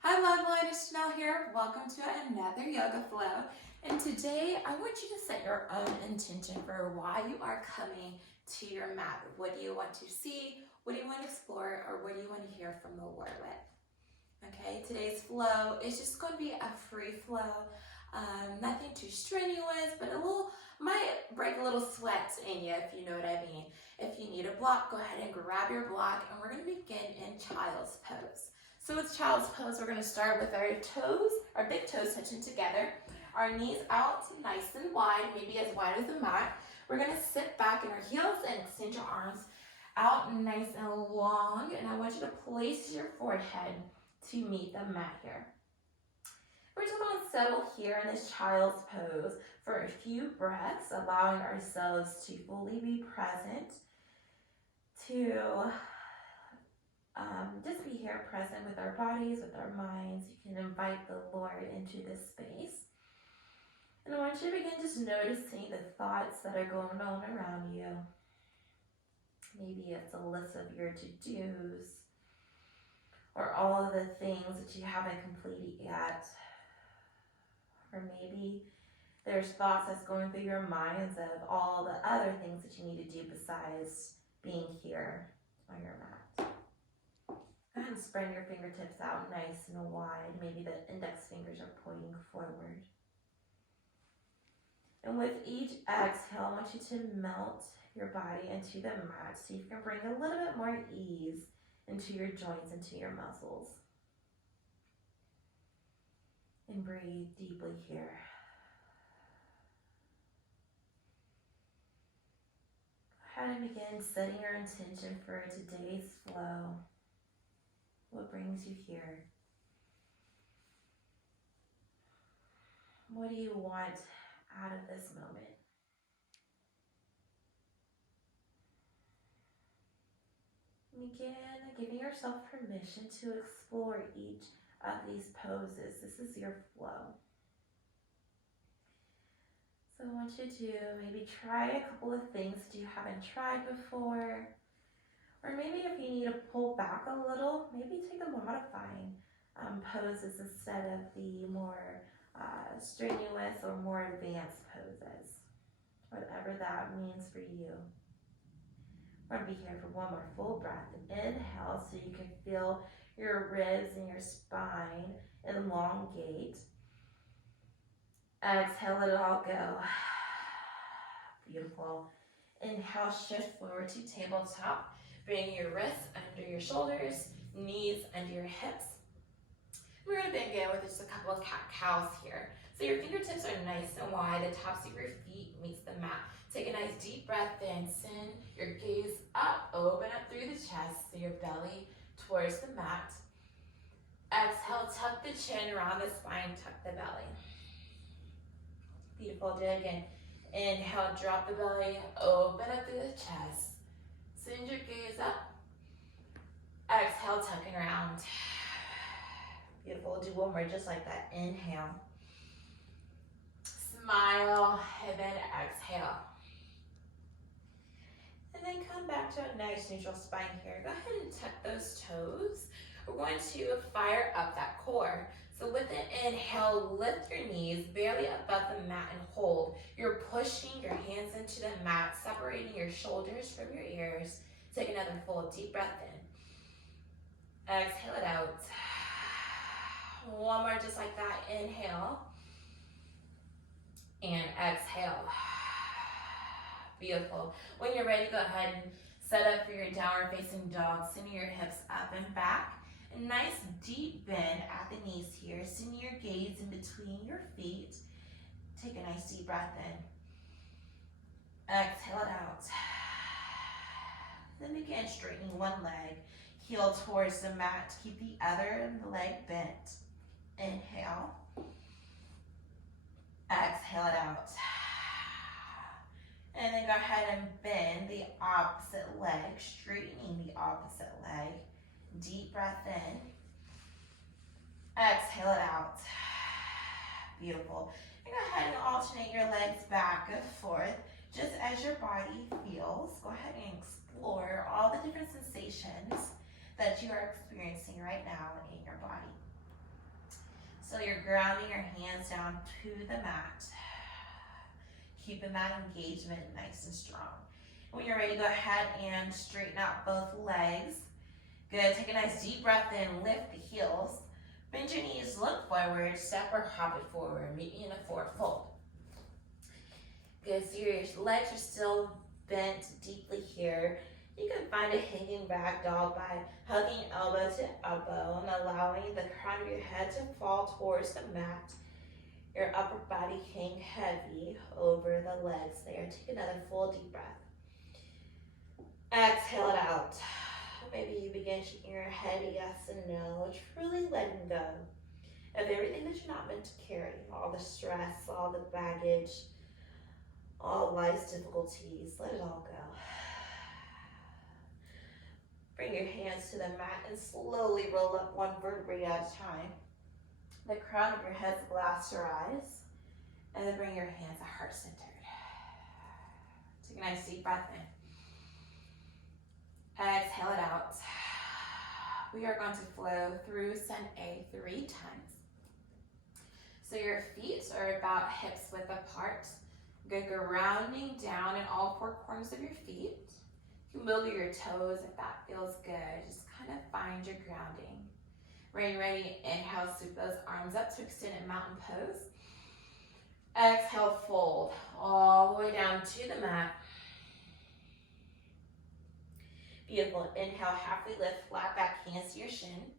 Hi loved one, it's Janelle here. Welcome to another yoga flow. And today I want you to set your own intention for why you are coming to your mat. What do you want to see? What do you want to explore? Or what do you want to hear from the Lord with? Okay, today's flow is just going to be a free flow. Nothing too strenuous, but might break a little sweat in you, if you know what I mean. If you need a block, go ahead and grab your block, and we're going to begin in child's pose. So with child's pose, we're going to start with our toes, our big toes touching together, our knees out nice and wide, maybe as wide as the mat. We're going to sit back in our heels and extend your arms out nice and long, and I want you to place your forehead to meet the mat here. We're just going to settle here in this child's pose for a few breaths, allowing ourselves to fully be present, to just be here present with our bodies, with our minds. You can invite the Lord into this space. And I want you to begin just noticing the thoughts that are going on around you. Maybe it's a list of your to-dos, or all of the things that you haven't completed yet. Or maybe there's thoughts that's going through your minds of all the other things that you need to do besides being here on your mat. Go ahead and spread your fingertips out nice and wide. Maybe the index fingers are pointing forward. And with each exhale, I want you to melt your body into the mat so you can bring a little bit more ease into your joints, into your muscles. And breathe deeply here. Go ahead and begin setting your intention for today's flow. What brings you here? What do you want out of this moment? Begin giving yourself permission to explore each of these poses. This is your flow. So I want you to maybe try a couple of things that you haven't tried before. Or maybe if you need to pull back a little, maybe take the modifying poses instead of the more strenuous or more advanced poses. Whatever that means for you. We're going to be here for one more full breath. Inhale so you can feel your ribs and your spine elongate. Exhale, let it all go. Beautiful. Inhale, shift forward to tabletop. Bring your wrists under your shoulders, knees under your hips. We're going to begin with just a couple of cat-cows here. So your fingertips are nice and wide. The tops of your feet meets the mat. Take a nice deep breath in. Send your gaze up. Open up through the chest. So your belly towards the mat. Exhale, tuck the chin around the spine. Tuck the belly. Beautiful. Do it again. Inhale, drop the belly. Open up through the chest. Send your gaze up. Exhale, tucking around. Beautiful. Do one more just like that. Inhale. Smile, and then exhale. And then come back to a nice neutral spine here. Go ahead and tuck those toes. We're going to fire up that core. So with an inhale, lift your knees barely above the mat and hold. You're pushing your hands into the mat, separating your shoulders from your ears. Take another full deep breath in. Exhale it out. One more just like that. Inhale. And exhale. Beautiful. When you're ready, go ahead and set up for your downward facing dog. Sending your hips up and back. A nice deep bend at the knees here. Send your gaze in between your feet. Take a nice deep breath in. Exhale it out. Then begin straightening one leg. Heel towards the mat. Keep the other leg bent. Inhale. Exhale it out. And then go ahead and bend the opposite leg, straightening the opposite leg. Deep breath in. Exhale it out. Beautiful. And go ahead and alternate your legs back and forth, just as your body feels. Go ahead and explore all the different sensations that you are experiencing right now in your body. So you're grounding your hands down to the mat. Keeping that engagement nice and strong. When you're ready, go ahead and straighten out both legs. Good, take a nice deep breath in, lift the heels. Bend your knees, look forward, step or hop it forward. Meet me in a forward fold. Good, so your legs are still bent deeply here. You can find a hanging back dog by hugging elbow to elbow and allowing the crown of your head to fall towards the mat. Your upper body hang heavy over the legs there. Take another full deep breath. Exhale it out. Maybe you begin shaking your head yes and no, truly letting go of everything that you're not meant to carry, all the stress, all the baggage, all life's difficulties. Let it all go. Bring your hands to the mat and slowly roll up one vertebrae at a time. The crown of your head's glass your eyes, and then bring your hands at heart centered. Take a nice deep breath in. Exhale it out. We are going to flow through Sun A 3 times. So your feet are about hips width apart. Good, grounding down in all four corners of your feet. You can wiggle your toes if that feels good. Just kind of find your grounding. When you're ready, inhale, sweep those arms up to extended mountain pose. Exhale, fold all the way down to the mat. Beautiful. Inhale, halfway lift, flat back, hands to your shin.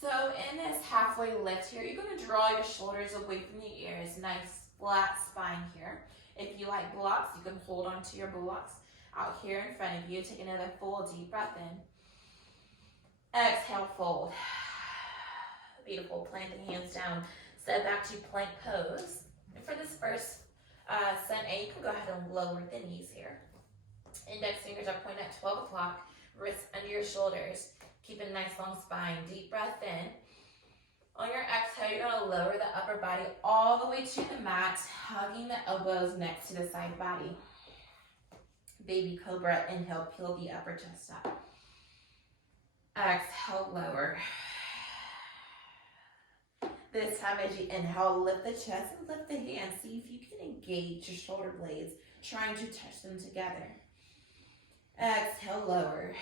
So in this halfway lift here, you're going to draw your shoulders away from the ears. Nice flat spine here. If you like blocks, you can hold on to your blocks out here in front of you. Take another full deep breath in. Exhale, fold. Beautiful. Plant the hands down. Step back to plank pose. And for this first Sun A, you can go ahead and lower the knees here. Index fingers are pointed at 12 o'clock. Wrists under your shoulders. Keep a nice long spine. Deep breath in. On your exhale, you're going to lower the upper body all the way to the mat, hugging the elbows next to the side body. Baby Cobra. Inhale, peel the upper chest up. Exhale, lower. This time as you inhale, lift the chest and lift the hands. See if you can engage your shoulder blades, trying to touch them together. Exhale, lower.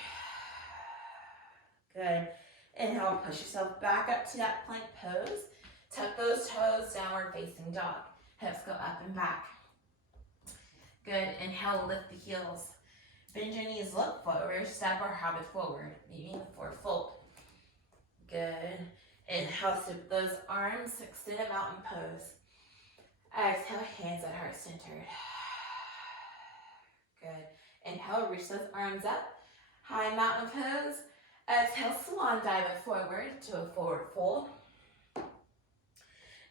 Good. Inhale, push yourself back up to that plank pose. Tuck those toes, downward facing dog. Hips go up and back. Good. Inhale, lift the heels. Bend your knees, look forward, step or hop it forward. Maybe in the forward fold. Good. Inhale, sweep those arms, extended mountain pose. Exhale, hands at heart centered. Good. Inhale, reach those arms up. High mountain pose. Exhale, swan dive it forward to a forward fold.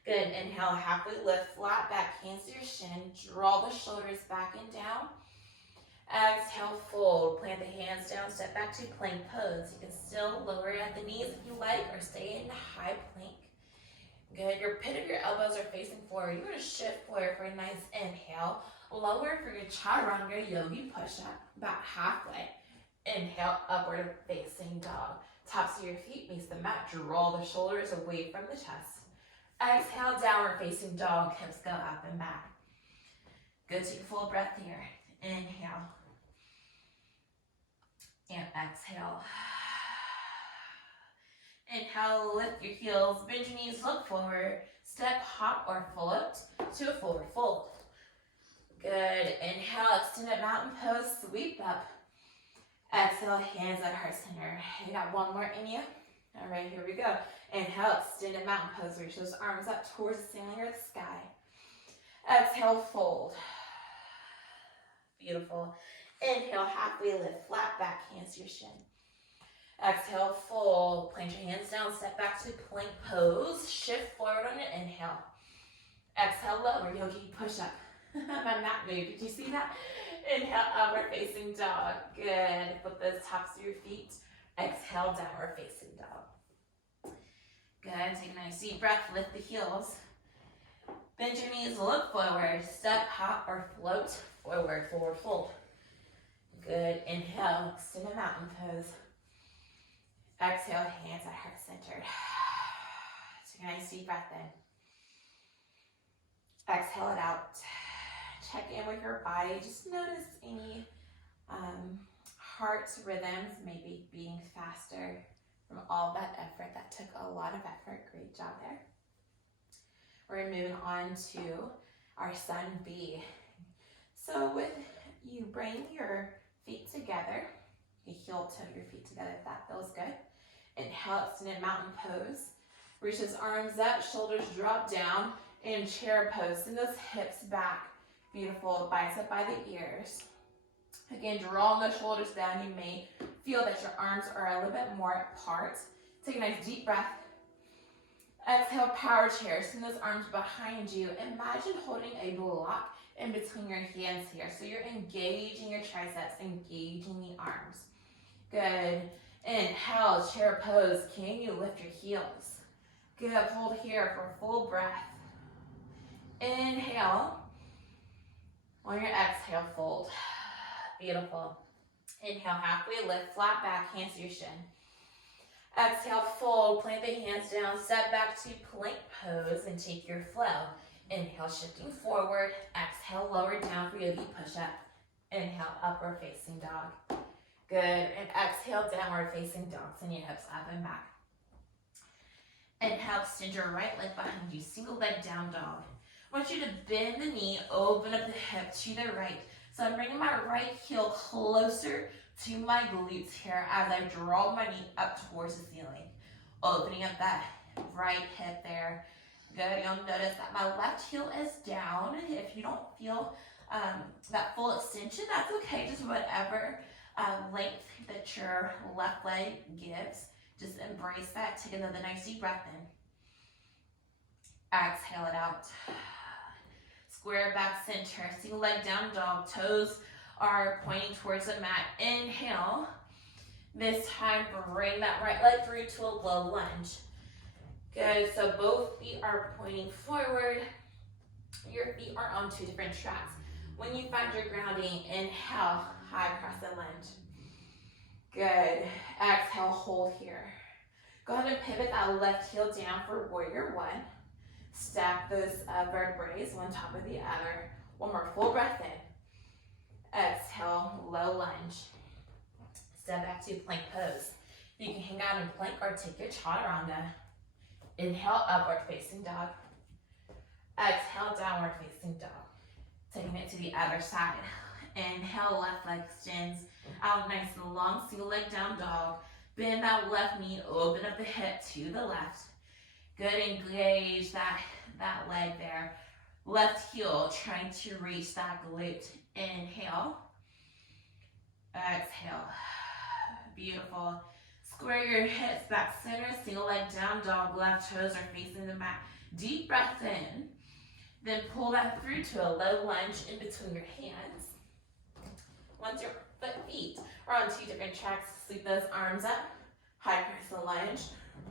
Good. Inhale, halfway lift, flat back, hands to your shin. Draw the shoulders back and down. Exhale, fold. Plant the hands down, step back to plank pose. You can still lower at the knees if you like, or stay in high plank. Good. Your pit of your elbows are facing forward. You're going to shift forward for a nice inhale. Lower for your chaturanga yogi push-up, about halfway. Inhale, upward facing dog. Tops of your feet meets the mat. Draw the shoulders away from the chest. Exhale, downward facing dog. Hips go up and back. Good. Take a full breath here. Inhale. And exhale. Inhale, lift your heels, bend your knees, look forward. Step, hop, or float to a forward fold. Good. Inhale, extended mountain pose, sweep up. Exhale, hands at heart center. You got one more in you. All right, here we go. Inhale, extended mountain pose. Reach those arms up towards the ceiling or the sky. Exhale, fold. Beautiful. Inhale, halfway lift, flat back, hands to your shin. Exhale, fold. Plant your hands down, step back to plank pose. Shift forward on an inhale. Exhale, lower, yogi push up. My mat moved. Did you see that? Inhale, upward facing dog. Good. Flip those tops of your feet. Exhale, downward facing dog. Good. Take a nice deep breath. Lift the heels. Bend your knees, look forward. Step, hop, or float forward, forward fold. Good. Inhale, extend a mountain pose. Exhale, hands at heart centered. Take a nice deep breath in. Exhale it out. Check in with your body. Just notice any heart rhythms, maybe being faster from all that effort. That took a lot of effort. Great job there. We're moving on to our Sun B. So with you bring your feet together, you heel toe your feet together if that feels good. Inhale, extended mountain pose. Reach those arms up, shoulders drop down, and chair pose. Send those hips back. Beautiful, bicep by the ears. Again, drawing those shoulders down. You may feel that your arms are a little bit more apart. Take a nice deep breath. Exhale, power chair. Send those arms behind you. Imagine holding a block in between your hands here. So you're engaging your triceps, engaging the arms. Good. Inhale, chair pose. Can you lift your heels? Good. Hold here for a full breath. Inhale. On your exhale, fold. Beautiful. Inhale, halfway lift, flat back, hands to your shin. Exhale, fold, plant the hands down, step back to plank pose and take your flow. Inhale, shifting forward. Exhale, lower down for yogi push-up. Inhale, upward facing dog. Good. And exhale, downward facing dog. Send your hips up and back. Inhale, extend your right leg behind you. Single leg down dog. I want you to bend the knee, open up the hip to the right. So I'm bringing my right heel closer to my glutes here as I draw my knee up towards the ceiling. Opening up that right hip there. Good. You'll notice that my left heel is down. If you don't feel that full extension, that's okay. Just whatever length that your left leg gives. Just embrace that. Take another nice deep breath in. Exhale it out. Square back center. Single leg down dog. Toes are pointing towards the mat. Inhale. This time, bring that right leg through to a low lunge. Good. So both feet are pointing forward. Your feet are on two different tracks. When you find your grounding, inhale, high crescent lunge. Good. Exhale, hold here. Go ahead and pivot that left heel down for warrior one. Stack those vertebrae one top of the other. One more full breath in. Exhale, low lunge. Step back to plank pose. You can hang out in plank or take your chaturanga. Inhale, upward facing dog. Exhale, downward facing dog. Taking it to the other side. Inhale, left leg extends out nice and long. Single leg down dog. Bend that left knee, open up the hip to the left. Good, engage that leg there. Left heel, trying to reach that glute. Inhale. Exhale. Beautiful. Square your hips back center, single leg down dog, left toes are facing the mat. Deep breath in. Then pull that through to a low lunge in between your hands. Once your feet are on two different tracks, sweep those arms up. High crescent lunge.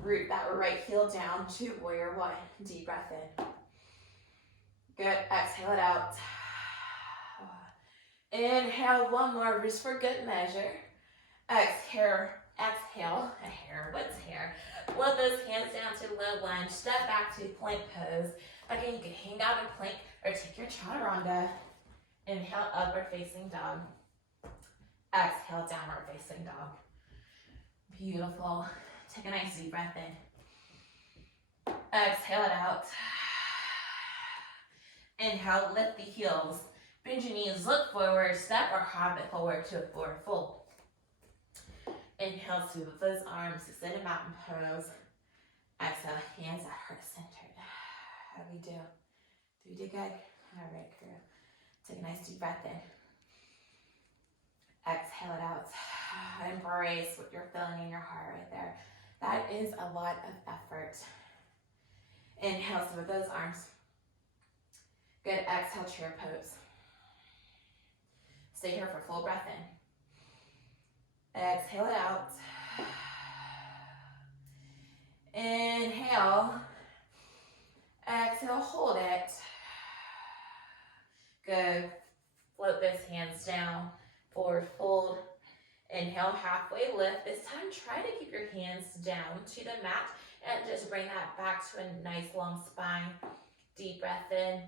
Root that right heel down to warrior one. Deep breath in. Good. Exhale it out. Inhale, one more, just for good measure. Exhale, what's here? Let those hands down to low lunge. Step back to plank pose. Again, you can hang out in plank or take your chaturanga. Inhale, upward facing dog. Exhale, downward facing dog. Beautiful. Take a nice deep breath in. Exhale it out. Inhale, lift the heels. Bend your knees, look forward, step or hop it forward to a forward fold. Inhale, sweep up those arms, extended mountain pose. Exhale, hands at heart centered. How do we do? Do we do good? All right, crew. Take a nice deep breath in. Exhale it out. Embrace what you're feeling in your heart right there. That is a lot of effort. Inhale, sweep up those arms. Good. Exhale, chair pose. Stay here for full breath in. Exhale it out. Inhale. Exhale, hold it. Good. Float those hands down. Forward fold. Inhale, halfway lift. This time, try to keep your hands down to the mat And just bring that back to a nice long spine. Deep breath in.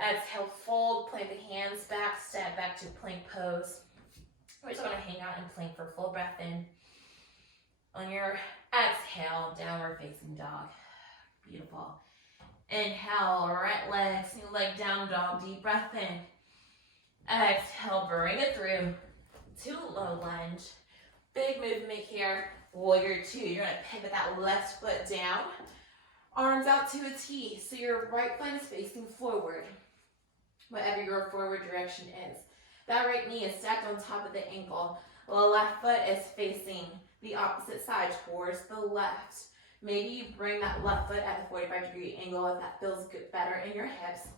Exhale, fold, plant the hands back, step back to plank pose. We're just gonna hang out and plank for full breath in. On your exhale, downward facing dog. Beautiful. Inhale, right leg, single leg down dog, deep breath in. Exhale, bring it through to low lunge. Big movement here, warrior two. You're gonna pivot that left foot down, arms out to a T, so your right foot is facing forward, whatever your forward direction is. That right knee is stacked on top of the ankle. The left foot is facing the opposite side towards the left. Maybe you bring that left foot at the 45-degree angle if that feels good, better in your hips.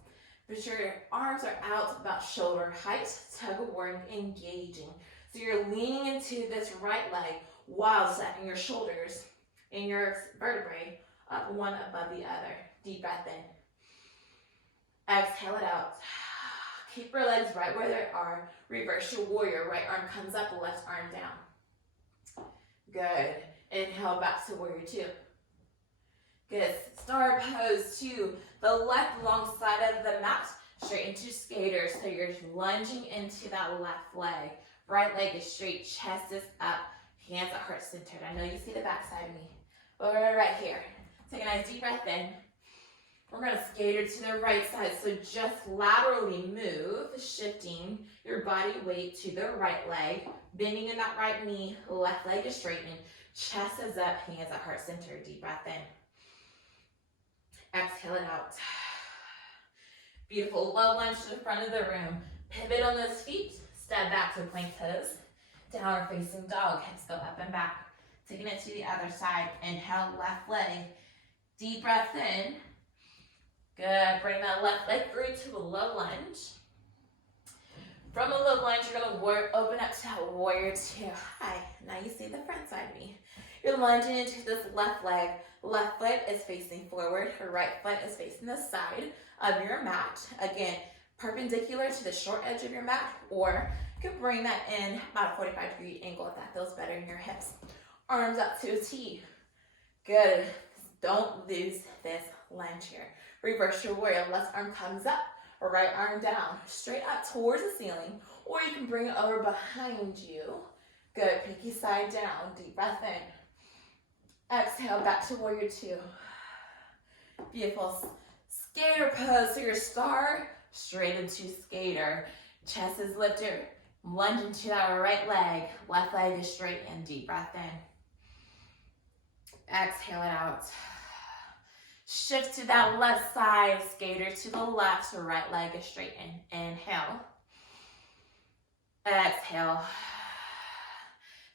Be sure your arms are out about shoulder height, tug of war, engaging. So you're leaning into this right leg while setting your shoulders and your vertebrae up one above the other. Deep breath in. Exhale it out. Keep your legs right where they are. Reverse your warrior. Right arm comes up, left arm down. Good. Inhale back to warrior two. Good. Star pose to the left long side of the mat, straight into skater. So you're lunging into that left leg. Right leg is straight, chest is up, hands at heart centered. I know you see the back side of me, but we're right here. Take a nice deep breath in. We're gonna skater to the right side, so just laterally move, shifting your body weight to the right leg, bending in that right knee, left leg is straightened, chest is up, hands at heart center, deep breath in. Exhale it out. Beautiful, low lunge to the front of the room. Pivot on those feet, step back to plank pose. Downward facing dog, hips go up and back. Taking it to the other side, inhale, left leg. Deep breath in. Good, bring that left leg through to a low lunge. From a low lunge, you're gonna open up to a warrior two. Hi, now you see the front side of me. You're lunging into this left leg. Left foot is facing forward, your right foot is facing the side of your mat. Again, perpendicular to the short edge of your mat, or you can bring that in about a 45-degree angle if that feels better in your hips. Arms up to a T. Good. Don't lose this lunge here. Reverse your warrior. Left arm comes up, right arm down, straight up towards the ceiling, or you can bring it over behind you. Good. Pinky side down. Deep breath in. Exhale, back to warrior two. Beautiful. Skater pose. So your star straight into skater. Chest is lifted. Lunge into that right leg. Left leg is straight and deep breath in. Exhale it out. Shift to that left side. Skater to the left. So right leg is straight in. Inhale. Exhale.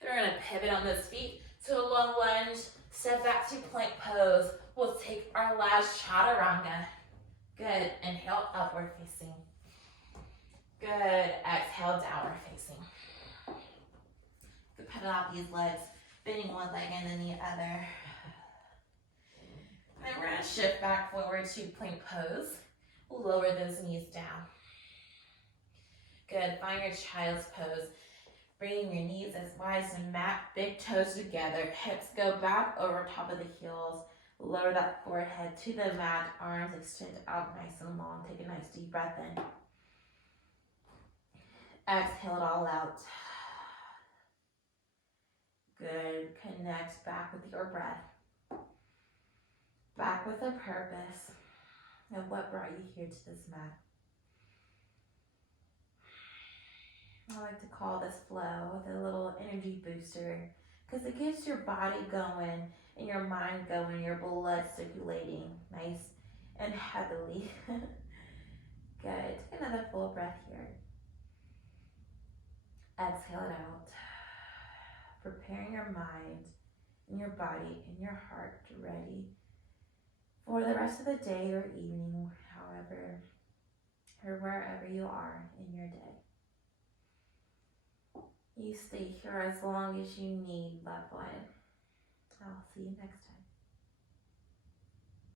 Then we're going to pivot on those feet to a low lunge. Step back to plank pose. We'll take our last chaturanga. Good. Inhale, upward facing. Good. Exhale, downward facing. Good. Pivot out these legs, bending one leg and then the other. And then we're going to shift back forward to plank pose. We'll lower those knees down. Good. Find your child's pose. Bringing your knees as wide as the mat, big toes together, hips go back over top of the heels. Lower that forehead to the mat, arms extend out nice and long. Take a nice deep breath in. Exhale it all out. Good. Connect back with your breath. Back with a purpose of what brought you here to this mat. I like to call this flow the little energy booster because it gets your body going and your mind going, your blood circulating nice and heavily. Good. Take another full breath here. Exhale it out. Preparing your mind and your body and your heart ready for the rest of the day or evening, however or wherever you are in your day. You stay here as long as you need, loved one. I'll see you next time.